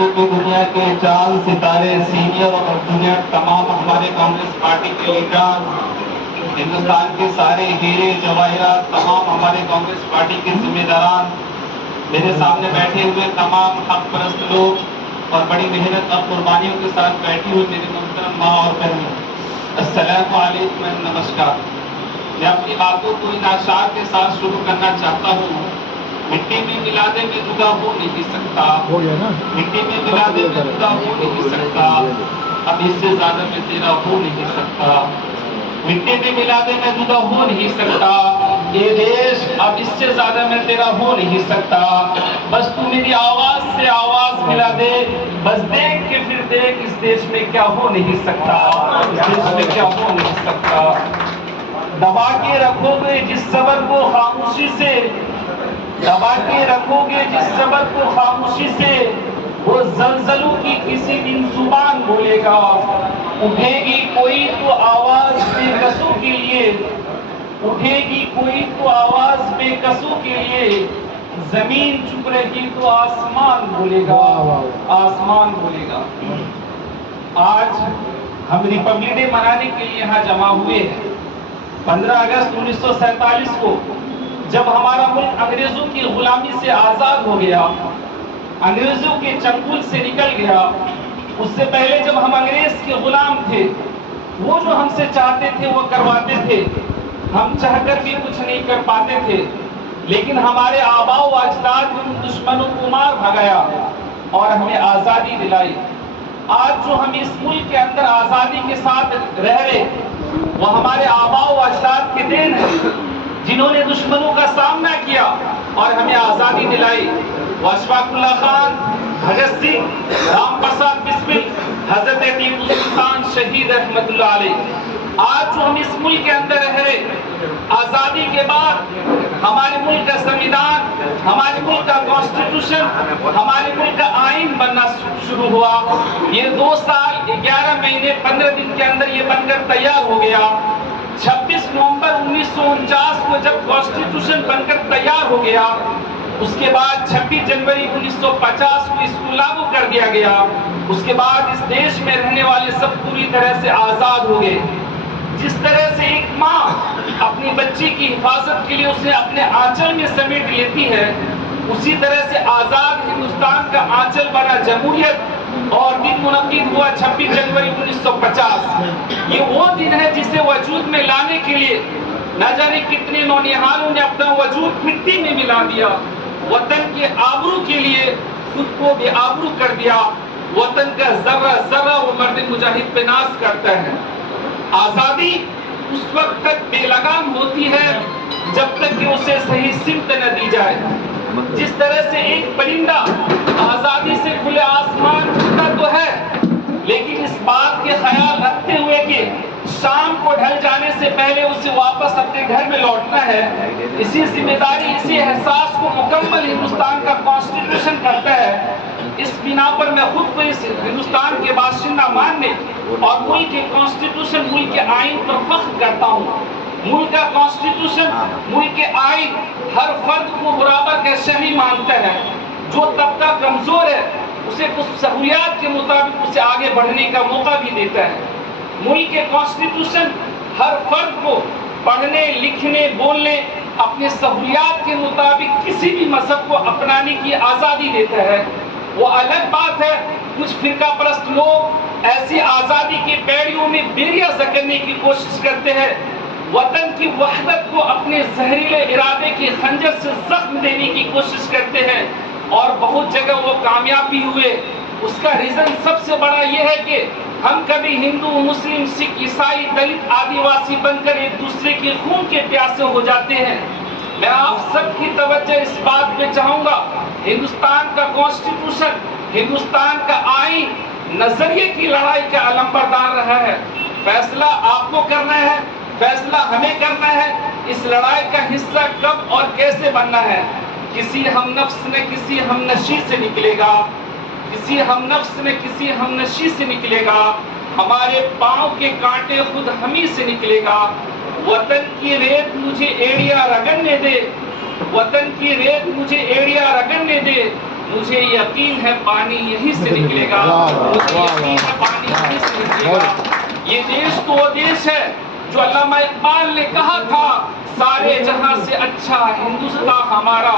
دنیا کے چاند ستارے سینئر اور جونیئر تمام ہمارے کانگریس پارٹی کے لیڈر، ہندوستان کے سارے ہیرے جواہرات، تمام ہمارے کانگریس پارٹی کے ذمہ داران، میرے سامنے بیٹھے ہوئے تمام حق پرست لوگ اور بڑی محنت اور قربانیوں کے ساتھ بیٹھی ہوئی میری محترم ماں اور بہنوں، السلام علیکم، نمسکار۔ میں اپنی باتوں کو ان اشعار کے ساتھ شروع کرنا چاہتا ہوں۔ مٹی میں ملا دے میں جدا ہو نہیں سکتا، مٹی میں ملا دے میں جدا ہو نہیں سکتا، اب اس سے زیادہ میں تیرا ہو نہیں سکتا، مٹی میں ملا دے میں جدا ہو نہیں سکتا، یہ دیش اب اس سے زیادہ میں تیرا ہو نہیں سکتا، بس تو میری آواز سے آواز ملا دے، بس دیکھ کے پھر دیکھ اس دیش میں کیا ہو نہیں سکتا، اس دیش میں کیا ہو نہیں سکتا۔ دبا کے رکھو گے جس صبر کو خاموشی سے، دبا کے رکھو گے جس صبر کو خاموشی سے، وہ زلزلوں کی کسی دن زبان بولے گا، اٹھے گی کوئی تو آواز بے کسوں کے لیے، اٹھے گی کوئی تو آواز بے کسوں کے لیے، زمین چپ رہی تو آسمان بولے گا، آسمان بولے گا۔ آج ہم ریپبلک ڈے منانے کے لیے یہاں جمع ہوئے ہیں۔ 15 اگست 1947 کو جب ہمارا ملک انگریزوں کی غلامی سے آزاد ہو گیا، انگریزوں کے چنگل سے نکل گیا، اس سے پہلے جب ہم انگریز کے غلام تھے، وہ جو ہم سے چاہتے تھے وہ کرواتے تھے، ہم چاہ کر بھی کچھ نہیں کر پاتے تھے، لیکن ہمارے آباء و اجداد نے ان دشمنوں کو مار بھگایا اور ہمیں آزادی دلائی۔ آج جو ہم اس ملک کے اندر آزادی کے ساتھ رہ رہے، وہ ہمارے آباء و اجداد کے دین ہے، جنہوں نے دشمنوں کا سامنا کیا اور ہمیں آزادی دلائی۔ وہ اشفاق اللہ خان، بھگت سنگھ، رام پرساد بسمل، حضرت ٹیپو سلطان شہید رحمت اللہ علیہ۔ آج جو ہم اس ملک کے اندر رہ رہے، آزادی کے بعد ہمارے ملک کا سنویدھان، ہمارے ملک کا کانسٹیٹیوشن، ہمارے ملک کا آئین بننا شروع ہوا۔ یہ 2 سال 11 مہینے 15 دن کے اندر یہ بن کر تیار ہو گیا۔ 26 نومبر 1949 کو جب کانسٹیٹیوشن بن کر تیار ہو گیا، اس کے بعد 26 جنوری 1950 کو اس کو لاگو کر دیا گیا۔ اس کے بعد اس دیش میں رہنے والے سب پوری طرح سے آزاد ہو گئے۔ جس طرح سے ایک ماں اپنی بچی کی حفاظت کے لیے اسے اپنے آنچل میں سمیٹ لیتی ہے، اسی طرح سے آزاد ہندوستان کا آنچل بنا جمہوریت اور دن منعقد ہوا 26 جنوری 1950۔ یہ وہ دن ہے جسے وجود میں لانے کے لیے نہ جانے کتنے نونہالوں نے اپنا وجود مٹی میں ملا دیا، وطن کے آبرو کے لیے خود کو بے آبرو کر دیا۔ وطن کا ذرہ ذرہ وہ مرد مجاہد پہ ناز کرتا ہے۔ آزادی اس وقت تک بے لگام ہوتی ہے جب تک کہ اسے صحیح سمت نہ دی جائے۔ جس طرح سے ایک پرندہ آزادی سے کھلے آسمان اڑتا تو ہے، لیکن اس بات کے خیال رکھتے ہوئے کہ شام کو ڈھل جانے سے پہلے اسے واپس اپنے گھر میں لوٹنا ہے، اسی ذمہ داری، اسی احساس کو مکمل ہندوستان کا کانسٹیٹیوشن کرتا ہے۔ اس بنا پر میں خود کو اس ہندوستان کے باشندہ ماننے اور ملک کے کانسٹیٹیوشن، ملک کے آئین پر فخر کرتا ہوں۔ ملک کا کانسٹیٹیوشن، ملک کے آئین ہر فرد کو برابر کا شہری مانتا ہے۔ جو طبقہ کمزور ہے اسے کچھ سہولیات کے مطابق اسے آگے بڑھنے کا موقع بھی دیتا ہے۔ ملک کے کانسٹیٹیوشن ہر فرد کو پڑھنے، لکھنے، بولنے، اپنے سہولیات کے مطابق کسی بھی مذہب کو اپنانے کی آزادی دیتا ہے۔ وہ الگ بات ہے کچھ فرقہ پرست لوگ ایسی آزادی کی بیڑیوں میں بیڑیاں جکڑنے کی کوشش کرتے ہیں، وطن کی وحدت کو اپنے زہریلے ارادے کے خنجر سے زخم دینے کی کوشش کرتے ہیں، اور بہت جگہ وہ کامیاب بھی ہوئے۔ اس کا ریزن سب سے بڑا یہ ہے کہ ہم کبھی ہندو، مسلم، سکھ، عیسائی، دلت، آدیواسی بن کر ایک دوسرے کے خون کے پیاسے ہو جاتے ہیں۔ میں آپ سب کی توجہ اس بات پہ چاہوں گا، ہندوستان کا کانسٹیٹیوشن، ہندوستان کا آئین نظریے کی لڑائی کا علمبردار رہا ہے۔ فیصلہ آپ کو کرنا ہے، فیصلہ ہمیں کرنا ہے، اس لڑائی کا حصہ کب اور کیسے بننا ہے۔ کسی ہم نفس نے کسی ہم نشی سے نکلے گا، کسی ہم نفس نے کسی ہم نشی سے نکلے گا، ہمارے پاؤں کے کانٹے خود ہمیں سے نکلے گا۔ وطن کی ریت مجھے ایڑیا رگڑنے دے، وطن کی ریت مجھے ایڑیا رگڑنے دے، مجھے یقین ہے پانی یہیں سے نکلے گا، مجھے یقین ہے پانی یہیں سے نکلے گا۔ یہ دیش تو وہ دیش ہے جو علامہ اقبال نے کہا تھا سارے جہاں سے اچھا ہندوستان ہمارا،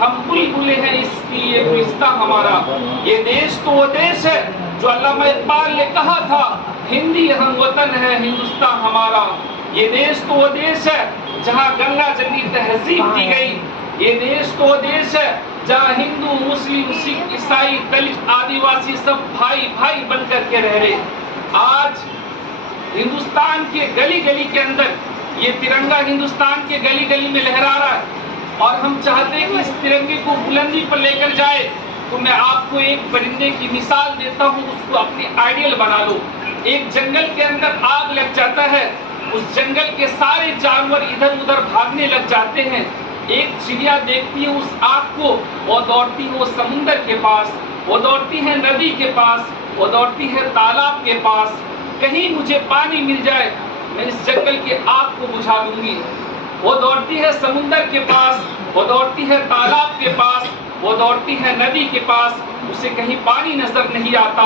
ہم بلبلے ہیں اس کی یہ گلستان ہمارا۔ یہ دیش تو وہ دیش ہے جو علامہ اقبال نے کہا تھا ہندی ہم وطن ہے ہندوستان ہمارا۔ یہ دیش تو وہ دیش ہے جہاں گنگا جمنی تہذیب دی گئی۔ یہ دیش تو وہ دیش ہے جہاں ہندو مسلم سکھ عیسائی دلت آدیواسی سب بھائی بھائی بن کر کے رہ رہے۔ آج ہندوستان کے گلی گلی کے اندر یہ ترنگا ہندوستان کے گلی گلی میں لہرا رہا ہے، اور ہم چاہتے ہیں کہ اس ترنگے کو بلندی پر لے کر جائے۔ تو میں آپ کو ایک پرندے کی مثال دیتا ہوں، اس کو اپنی آئیڈیل بنا لو۔ ایک جنگل کے اندر آگ لگ جاتا ہے، اس جنگل کے سارے جانور ادھر ادھر بھاگنے لگ جاتے ہیں۔ ایک چڑیا دیکھتی ہے اس آگ کو، وہ دوڑتی ہے وہ سمندر کے پاس، وہ دوڑتی ہے ندی کے پاس، وہ دوڑتی ہے تالاب کے پاس، کہیں مجھے پانی مل جائے میں اس جنگل کے آگ کو بجھا دوں گی۔ وہ دوڑتی ہے سمندر کے پاس، وہ دوڑتی ہے تالاب کے پاس، وہ دوڑتی ہے ندی کے پاس، اسے کہیں پانی نظر نہیں آتا۔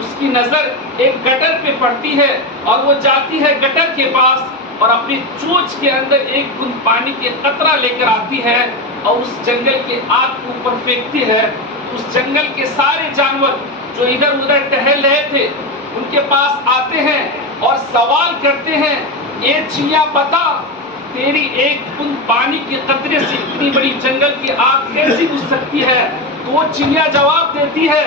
اس کی نظر ایک گٹر پہ پڑتی ہے اور وہ جاتی ہے گٹر کے پاس اور اپنی چونچ کے اندر ایک بوند پانی کے قطرہ لے کر آتی ہے اور اس جنگل کے آگ کے اوپر پھینکتی ہے۔ اس جنگل کے سارے جانور جو ادھر ادھر ٹہل رہے تھے ان کے پاس آتے ہیں اور سوال کرتے ہیں، اے چڑیا بتا تیری ایک بوند پانی کے قطرے سے اتنی بڑی جنگل کی آگ کیسی بجھ سکتی ہے؟ تو وہ چڑیا جواب دیتی ہے،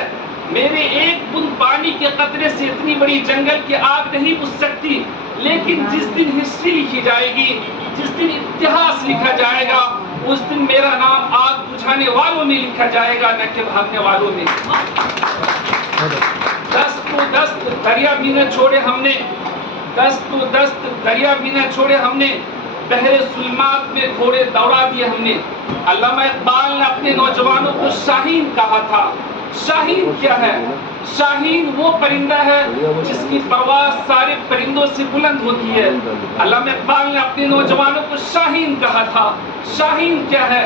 میرے ایک بوند پانی کے قطرے سے اتنی بڑی جنگل کی آگ نہیں بجھ سکتی، لیکن جس دن ہسٹری لکھی جائے گی، جس دن اتہاس لکھا جائے گا، اس دن میرا نام آگ بجھانے والوں میں لکھا جائے گا، نہ کہ بھاگنے والوں میں۔ دست تو دست دریا بھی نہ چھوڑے ہم نے، دست تو دست دریا بھی نہ چھوڑے ہم نے، بحر ظلمات میں گھوڑے دوڑا دیے ہم نے۔ علامہ اقبال نے اپنے نوجوانوں کو شاہین کہا تھا۔ شاہین کیا ہے؟ شاہین وہ پرندہ ہے جس کی پرواز سارے پرندوں سے بلند ہوتی ہے۔ علامہ اقبال نے اپنے نوجوانوں کو شاہین کہا تھا۔ شاہین کیا ہے؟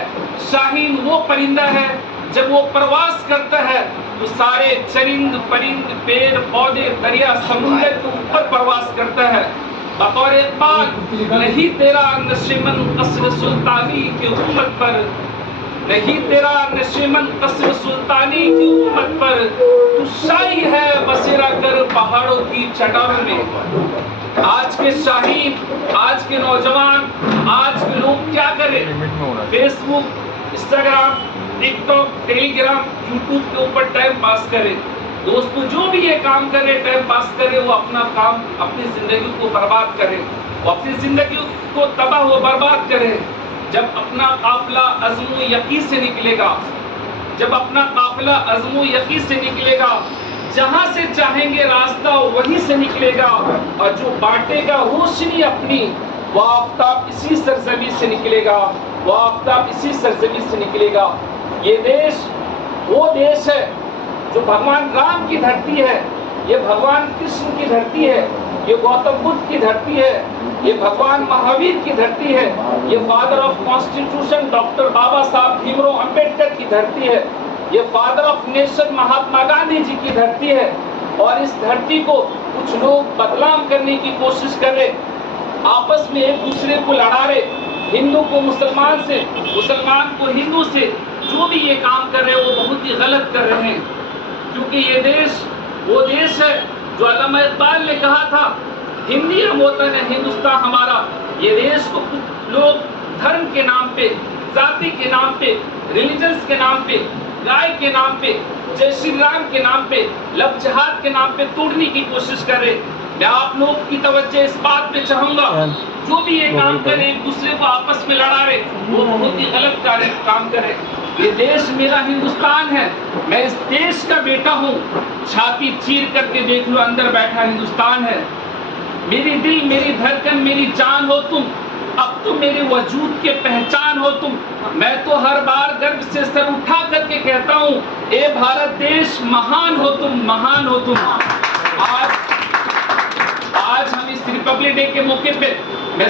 شاہین وہ پرندہ ہے جب وہ پرواز کرتا ہے تو سارے چرند پرند پیڑ پودے دریا سمندر کے اوپر پرواز کرتا ہے۔ بطور اقبال، نہیں تیرا نشیمن قصر سلطانی کی حکومت پر، نہیں تیرا نشیمن قصر سلطانی کی حکومت پر، تو شاہی ہے بسیرا کر پہاڑوں کی چٹانوں میں۔ آج کے شاہین، آج کے نوجوان، آج کے لوگ کیا کریں؟ فیس بک، انسٹاگرام، ٹک ٹاک، ٹیلی گرام، یوٹیوب کے اوپر ٹائم پاس کرے۔ دوستو جو بھی یہ کام کرے، ٹائم پاس کرے، وہ اپنا کام، اپنی زندگی کو برباد کرے، وہ اپنی زندگی کو تباہ و برباد کرے۔ جب اپنا قافلہ عزم و یقین سے نکلے گا، جب اپنا قافلہ عزم و یقین سے نکلے گا، جہاں سے چاہیں گے راستہ وہیں سے نکلے گا، اور جو بانٹے گا روشنی اپنی، وہ آفتاب اسی سرزمین سے نکلے گا، وہ آفتاب اسی سرزمین سے نکلے گا۔ یہ دیش وہ دیش ہے جو بھگوان رام کی دھرتی ہے، یہ بھگوان کرشن کی دھرتی ہے، یہ گوتم بدھ کی دھرتی ہے، یہ بھگوان مہاویر کی دھرتی ہے، یہ فادر آف کانسٹیٹیوشن ڈاکٹر بابا صاحب بھیم راؤ امبیڈکر کی دھرتی ہے، یہ father of nation Mahatma Gandhi ji کی دھرتی ہے۔ اور اس دھرتی کو کچھ لوگ بدنام کرنے کی کوشش کر رہے، آپس میں ایک دوسرے کو لڑا رہے، ہندو کو مسلمان سے، مسلمان کو ہندو سے۔ جو بھی یہ کام کر رہے ہیں وہ بہت ہی غلط کر رہے ہیں، کیونکہ یہ دیش وہ دیش ہے جو علامہ اقبال نے کہا تھا ہندی ہم وطن ہے ہندوستان ہمارا۔ یہ دیش کو لوگ دھرم کے نام پہ، ذاتی کے نام پہ، ریلیجنس کے نام پہ، گائے کے نام پہ، جے شری رام کے نام پہ، لو جہاد کے نام پہ توڑنے کی کوشش کر رہے۔ میں آپ لوگ کی توجہ اس بات پہ چاہوں گا، جو بھی یہ کام کرے، ایک دوسرے کو آپس میں لڑا رہے، وہ بہت ہی غلط کام کرے۔ یہ دیش میرا ہندوستان ہے، میں اس دیش کا بیٹا ہوں۔ چھاتی چیر کر کے دیکھ لو، اندر بیٹھا ہندوستان ہے۔ میری دل، میری دھڑکن، میری جان ہو تم، اب تو میرے وجود کے پہچان ہو تم۔ میں تو ہر بار گرو سے سر اٹھا کر کے کہتا ہوں، اے بھارت دیش مہان ہو تم، مہان ہو تم۔ آج ہم اس ریپبلک ڈے کے موقع پہ میں